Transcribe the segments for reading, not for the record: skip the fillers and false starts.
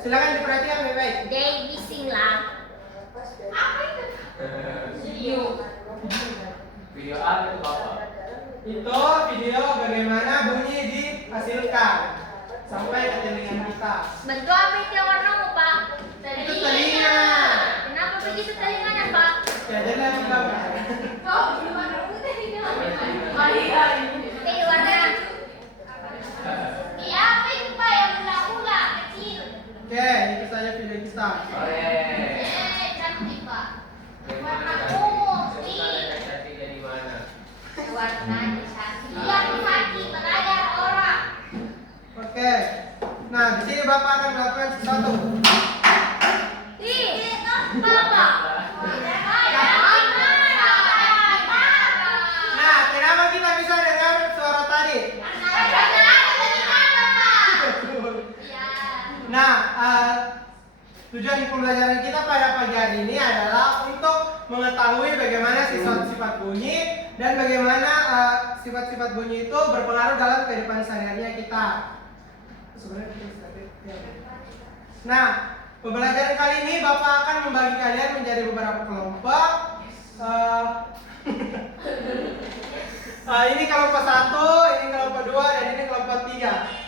Silakan diperhatikan baik-baik. Day bising lah. Apa itu? Video. Video apa itu Bapak? Itu video bagaimana bunyi dihasilkan sampai ke telinga kita. Bentuk apa itu yang warna ungu, Pak? Itu telinga. Kenapa begitu telinganya, Pak? Ya, jadi aku bilang. Oh, ini warna putih ini. Oh iya. Ini warna. Ini apa itu, Pak, yang ular-ular kecil? Oke, itu saja video kita. Cantik, Pak. Warna Gimana? ungu, Kita nih. lihat cantiknya di mana? Warnanya cantik. Yang cantik belajar orang. Oke. Nah, di sini Bapak akan melakukan sesuatu. Ih, Bapak. Nah, kenapa kita bisa dengar suara tadi? Nah, tujuan pembelajaran kita pada pagi hari ini adalah untuk mengetahui bagaimana sifat-sifat bunyi dan bagaimana sifat-sifat bunyi itu berpengaruh dalam kehidupan sehari-harinya kita. Nah, pembelajaran kali ini Bapak akan membagi kalian menjadi beberapa kelompok. Ini kelompok 1, ini kelompok 2, dan ini kelompok 3.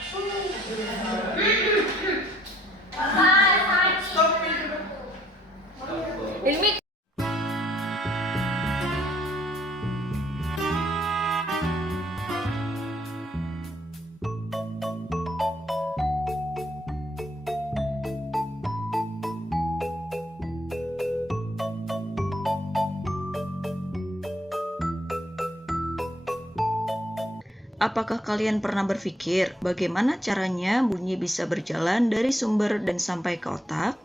Stop video. Ilmi. Apakah kalian pernah berpikir bagaimana caranya bunyi bisa berjalan dari sumber dan sampai ke otak?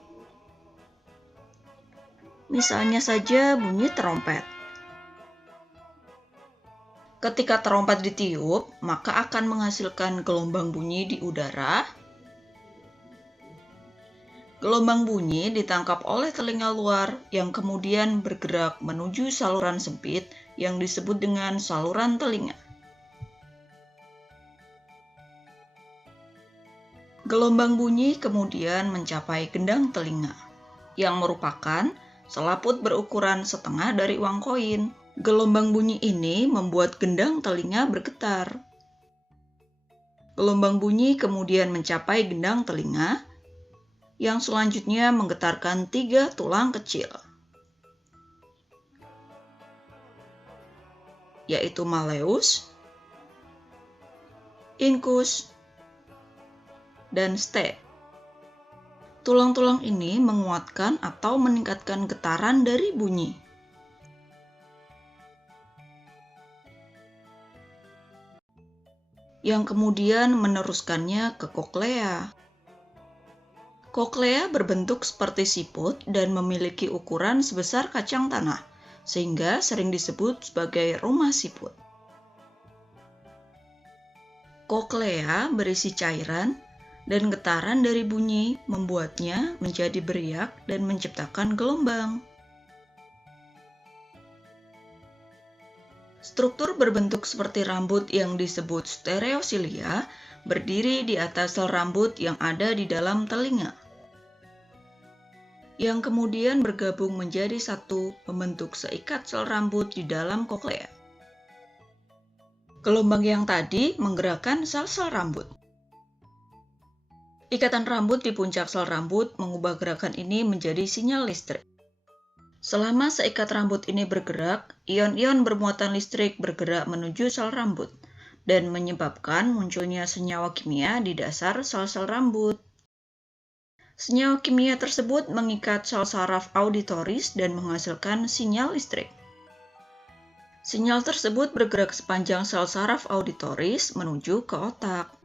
Misalnya saja bunyi terompet. Ketika terompet ditiup, maka akan menghasilkan gelombang bunyi di udara. Gelombang bunyi ditangkap oleh telinga luar yang kemudian bergerak menuju saluran sempit yang disebut dengan saluran telinga. Gelombang bunyi kemudian mencapai gendang telinga, yang merupakan selaput berukuran setengah dari uang koin. Gelombang bunyi ini membuat gendang telinga bergetar. Gelombang bunyi kemudian mencapai gendang telinga, yang selanjutnya menggetarkan 3 tulang kecil, yaitu malleus, incus, dan step. Tulang-tulang ini menguatkan atau meningkatkan getaran dari bunyi. Yang kemudian meneruskannya ke koklea. Koklea berbentuk seperti siput dan memiliki ukuran sebesar kacang tanah, sehingga sering disebut sebagai rumah siput. Koklea berisi cairan, dan getaran dari bunyi membuatnya menjadi beriak dan menciptakan gelombang. Struktur berbentuk seperti rambut yang disebut stereosilia berdiri di atas sel rambut yang ada di dalam telinga, yang kemudian bergabung menjadi satu membentuk seikat sel rambut di dalam koklea. Gelombang yang tadi menggerakkan sel-sel rambut. Ikatan rambut di puncak sel rambut mengubah gerakan ini menjadi sinyal listrik. Selama seikat rambut ini bergerak, ion-ion bermuatan listrik bergerak menuju sel rambut dan menyebabkan munculnya senyawa kimia di dasar sel-sel rambut. Senyawa kimia tersebut mengikat sel saraf auditoris dan menghasilkan sinyal listrik. Sinyal tersebut bergerak sepanjang sel saraf auditoris menuju ke otak.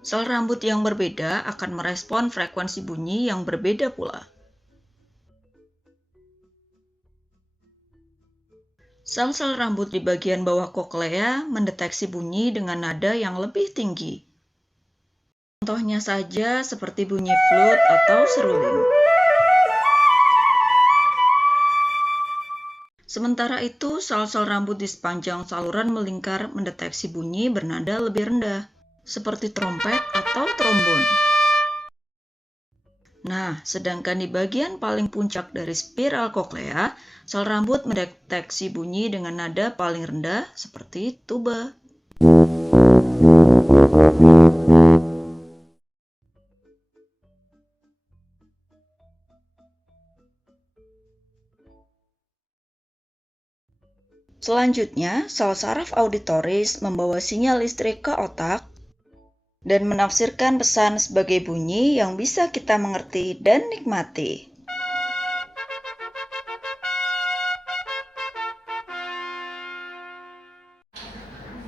Sel rambut yang berbeda akan merespon frekuensi bunyi yang berbeda pula. Sel-sel rambut di bagian bawah koklea mendeteksi bunyi dengan nada yang lebih tinggi. Contohnya saja seperti bunyi flute atau seruling. Sementara itu, sel-sel rambut di sepanjang saluran melingkar mendeteksi bunyi bernada lebih rendah. seperti trompet atau trombon. Nah, sedangkan di bagian paling puncak dari spiral koklea, sel rambut mendeteksi bunyi dengan nada paling rendah seperti tuba. Selanjutnya, sel saraf auditoris membawa sinyal listrik ke otak dan menafsirkan pesan sebagai bunyi yang bisa kita mengerti dan nikmati.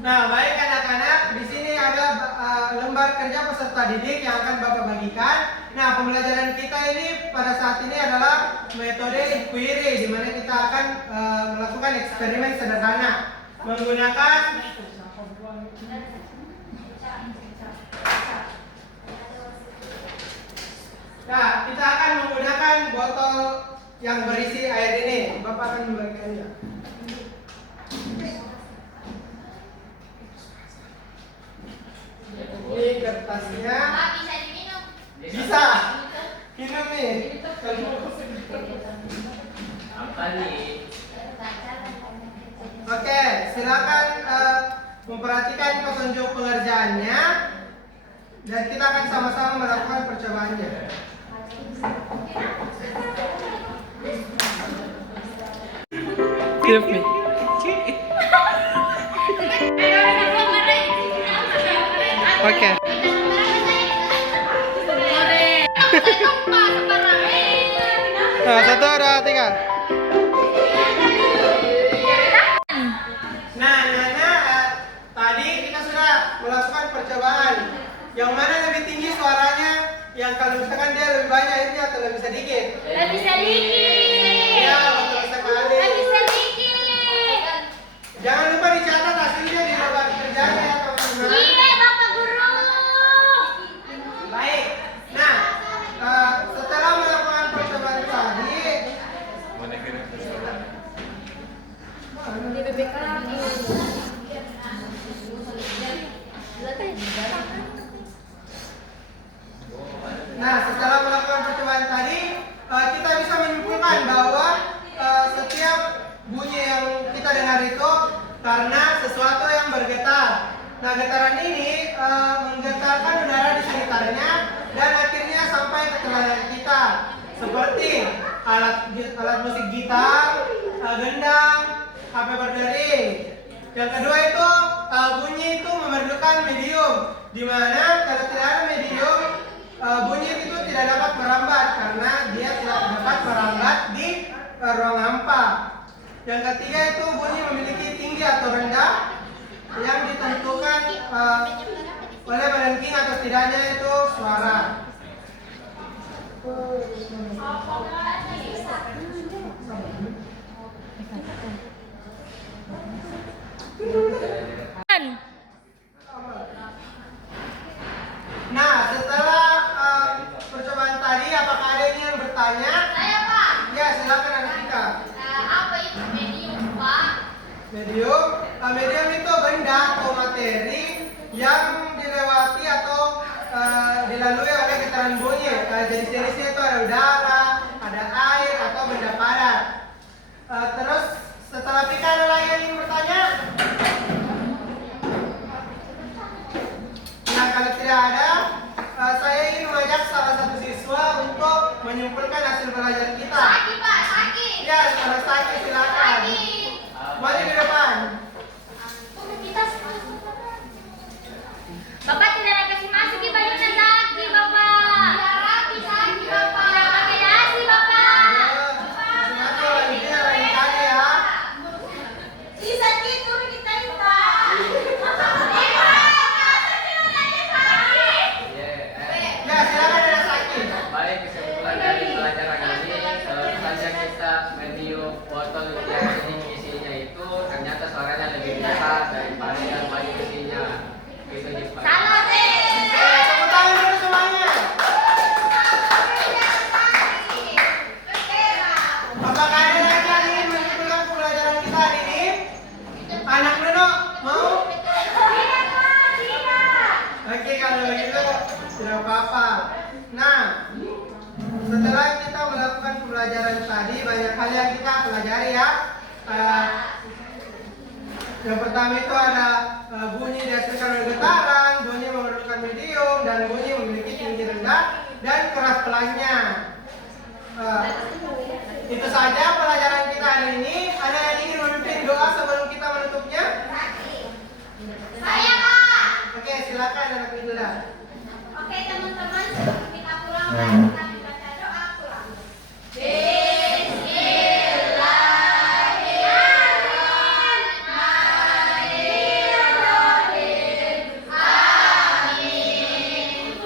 Nah, baik anak-anak, di sini ada lembar kerja peserta didik yang akan Bapak bagikan. Nah, pembelajaran kita ini pada saat ini adalah metode inquiry, di mana kita akan melakukan eksperimen sederhana menggunakan kita akan menggunakan botol yang berisi air ini. Bapak akan membagikannya. Ini kertasnya. Bisa diminum. Bisa. Minum nih. Apa nih? Oke, silakan memperhatikan petunjuk pengerjaannya dan kita akan sama-sama melakukan percobaannya. Give me. Oke. Nah, 1, 2, 3. Tadi kita sudah melakukan percobaan. Yang mana lebih tinggi suaranya? Yang kalau misalkan dia lebih banyak airnya atau lebih sedikit? Lebih sedikit. Ya, betul sekali. Lebih sedikit. Jangan lupa dicatat hasilnya di lembar kerjanya ya teman-teman. Iya, Bapak Guru. Baik. Nah, setelah melakukan percobaan tadi, kita bisa menyimpulkan bahwa setiap bunyi yang kita dengar itu karena sesuatu yang bergetar. Nah, getaran ini menggetarkan udara di sekitarnya dan akhirnya sampai ke telinga kita, seperti alat musik gitar, gendang, HP berdering. Yang kedua itu bunyi itu memerlukan medium, di mana kalau tidak ada medium, bunyi itu tidak dapat merambat karena dia tidak dapat merambat di ruang hampa. Yang ketiga itu bunyi memiliki tinggi atau rendah yang ditentukan oleh badan atau tidaknya itu suara. Nah, setelah percobaan tadi, apakah ada ini yang bertanya? Saya, Pak. Ya, silakan anak kita. Apa itu medium, Pak? Medium, medium itu benda atau materi yang dilewati atau dilalui oleh getaran bunyi. Jenis-jenisnya itu ada udara, ada air atau benda padat. Terus setelah Pika ada lagi yang ingin bertanya? Nah, kalau tidak ada, saya ingin mengajak salah satu siswa untuk menyimpulkan hasil belajar kita. Saki, Pak, Saki. Ya, saudara Saki silakan. Saki. Mari di depan. Bapak tidak kasih masuki bajunya Saki, Bapak. Tidak rapi Saki, Bapak. Tidak pakai dasi, Bapak. Masih bajunya lain kali ya. Si Saki turun kita itu. Ya, silakan ada Saki. Baik, kesimpulan dari pelajaran ini, kalau saja kita medium botol yang sedikit isinya itu ternyata suaranya lebih besar daripada yang banyak isinya. Itu Pak. Salah, Teh. Tepuk tangan dulu semuanya. Apakah ada lagi yang ingin menyimpulkan pembelajaran kita hari ini? Anak Neno mau? setelah kita melakukan pembelajaran tadi, banyak hal yang kita pelajari ya. Yang pertama itu ada bunyi dihasilkan oleh getaran, bunyi memerlukan medium, dan bunyi memiliki tinggi rendah dan keras pelannya. Itu saja pelajaran kita hari ini. Ada yang ingin memimpin doa sebelum kita menutupnya? Saya, Kak. Oke, silakan anak Hilda. Oke, teman-teman, sebelum kita pulang, mari kita membaca doa pulang.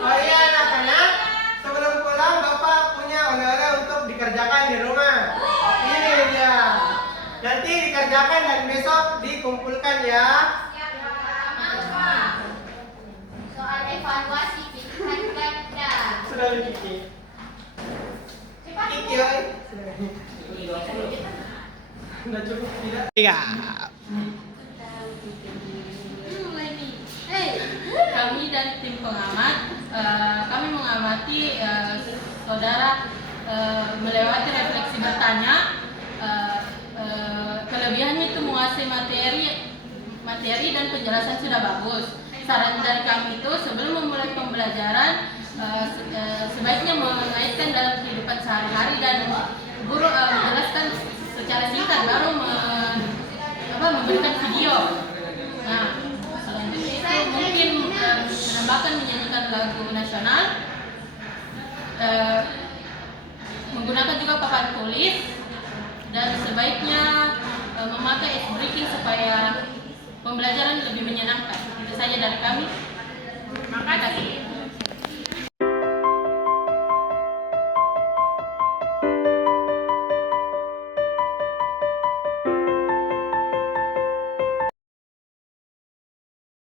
Oh iya anak-anak, sebelum pulang Bapak punya oleh-oleh untuk dikerjakan di rumah. Ini dia. Nanti dikerjakan dan besok dikumpulkan ya. Soal evaluasi pilihan ganda. Sudah Kiki. Kiki, oi. Sudah cukup tidak? Iya. Kami dari tim pengamat, kami mengamati saudara melewati refleksi bertanya. Kelebihannya itu menguasai materi dan penjelasan sudah bagus. Saran dari kami itu sebelum memulai pembelajaran sebaiknya mengaitkan dalam kehidupan sehari-hari dan guru menjelaskan secara singkat baru memberikan video. Nah, selanjutnya itu mungkin menambahkan menyanyikan lagu nasional, menggunakan juga papan tulis, dan sebaiknya memakai ice breaking supaya pembelajaran lebih menyenangkan. Itu saja dari kami. Terima kasih.